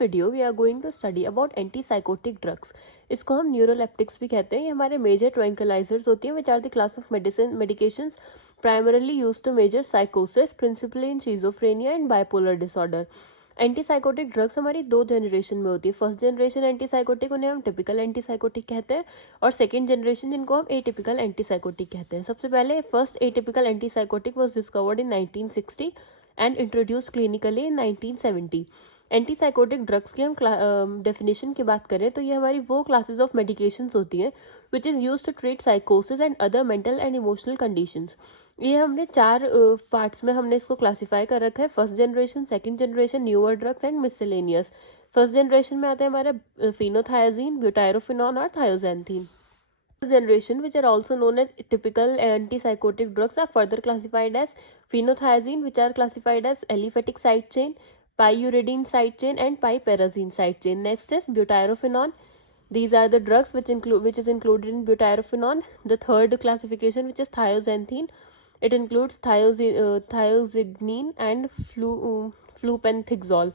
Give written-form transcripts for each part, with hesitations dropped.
Video we are going to study about antipsychotic drugs. इसको हम neuroleptics भी कहते हैं। ये हमारे मेजर ट्रैंक्विलाइजर्स होती हैं, which are the class of medications primarily used to major साइकोसिस, principally in schizophrenia and bipolar disorder. Antipsychotic drugs हमारी दो जनरेशन में होती है। फर्स्ट जनरेशन एंटीसाइकोटिक उन्हें हम टिपिकल एंटीसाइकोटिक कहते हैं, और सेकेंड जनरेशन जिनको हम एटिपिकल एंटीसाइकोटिक कहते हैं। सबसे पहले first atypical antipsychotic was discovered in 1960 and introduced clinically in 1970। Antipsychotic drugs की हम डेफिनेशन की बात करें तो ये हमारी वो क्लासेस ऑफ मेडिकेशंस होती हैं which is use to treat साइकोसिस and other mental and emotional conditions. ये हमने चार पार्ट्स में हमने इसको क्लासीफाई कर रखा है: first generation, second generation, newer drugs and miscellaneous. First generation में आते हैं हमारे फिनोथायाजीन, ब्यूटायरोफिनॉन और थायोजेंथीन। Generation, which are also known as typical antipsychotic drugs, are further classified as phenothiazine, which are classified as aliphatic side chain, pyuridine side chain, and piperazine side chain. Next is butyrophenol. These are the drugs which is included in butyrophenol. The third classification, which is thioxanthine, it includes thioxanthine and flupentixol.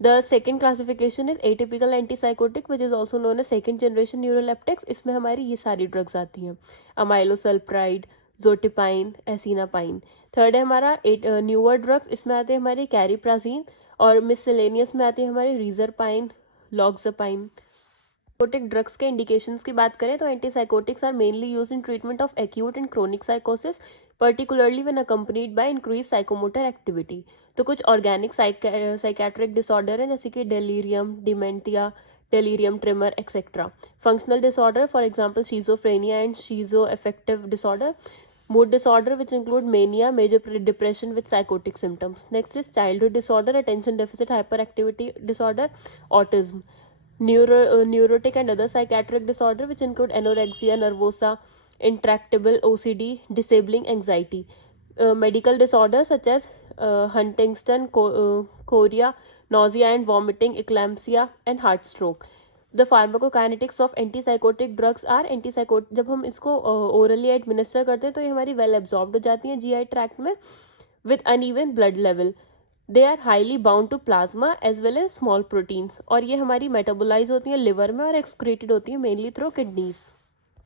The second classification is atypical antipsychotic, which is also known as second generation neuroleptics. इसमें हमारी ये सारी drugs आती हैं: अमाइलोसल्प्राइड, जोटिपाइन, एसिनापाइन। Third है हमारा newer drugs, इसमें आते हैं हमारे कैरिप्राजीन, और मिसलेनियस में आते हैं हमारे रीजरपाइन, लॉक्सपाइन। साइकोटिक ड्रग्स के इंडिकेशंस की बात करें तो antipsychotics are mainly used in treatment of acute and chronic साइकोसिस, particularly when accompanied by increase psychomotor activity. तो कुछ ऑर्गेनिक साइकेट्रिक डिसऑर्डर है, जैसे कि delirium, dementia, delirium tremens etcetera. Functional disorder, for example schizophrenia and शिजो affective disorder. Mood disorder, which include mania, major depression with psychotic symptoms. Next is childhood disorder, attention deficit hyperactivity disorder, autism. Neurotic and other psychiatric disorder, which include anorexia nervosa, intractable OCD, disabling anxiety. Medical disorders such as Huntington, chorea, nausea and vomiting, eclampsia, and heart stroke. The pharmacokinetics of antipsychotic drugs are जब हम इसको orally administer करते हैं तो ये हमारी well absorbed हो जाती हैं जीआई ट्रैक्ट में with uneven blood level. They are highly bound to plasma as well as small proteins, और ये हमारी मेटाबोलाइज होती हैं लिवर में और एक्सक्रीटेड होती है mainly through kidneys.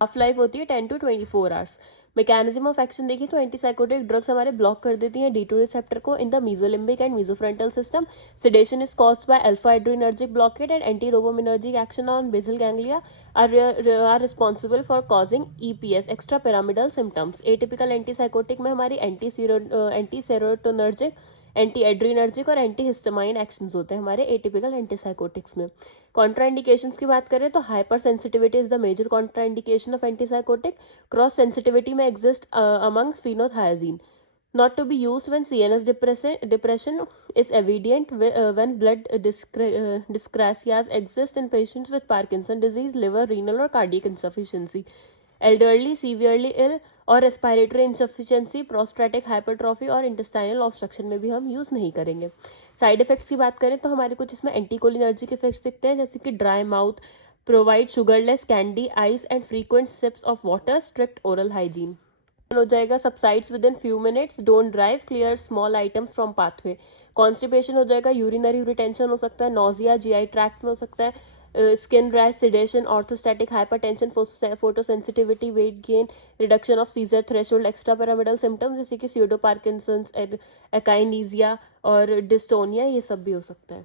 Half life होती है 10 to 24 hours. Mechanism of action देखिए तो एंटीसाइकोटिक ड्रग्स हमारे ब्लॉक कर देती हैं D2 रिसेप्टर को in the mesolimbic and mesofrontal system. Sedation is caused by alpha adrenergic blockade and anti dopaminergic action on basal ganglia are responsible for causing EPS, extra pyramidal symptoms. Atypical antipsychotic में हमारी anti serotonergic, anti adrenergic और anti histamine actions होते हैं हमारे atypical antipsychotics में। Contraindications की बात करें तो hyper sensitivity is the major contraindication of antipsychotic. Cross sensitivity में exist among phenothiazine. Not to be used when CNS depression is evident, when blood dyscrasias exist in patients with Parkinson disease, liver, renal or cardiac insufficiency, elderly, severely ill और respiratory insufficiency, prostatic hypertrophy और intestinal obstruction में भी हम use नहीं करेंगे। Side effects की बात करें तो हमारे कुछ इसमें एंटीकोलिनर्जिक इफेक्ट्स दिखते हैं, जैसे कि dry mouth, provide sugarless candy, ice and frequent sips of water, strict oral hygiene हो जाएगा। Subsides within few minutes, don't drive, clear small items from pathway. Constipation हो जाएगा, यूरिनरी रिटेंशन हो सकता है, नोजिया जीआई ट्रैक्ट में हो सकता है, skin rash, sedation, orthostatic hypertension, photosensitivity, weight gain, reduction of seizure threshold, extra pyramidal symptoms जैसे कि स्यूडो पार्किंसंस, एकाइनीजिया और डिस्टोनिया, ये सब भी हो सकता है।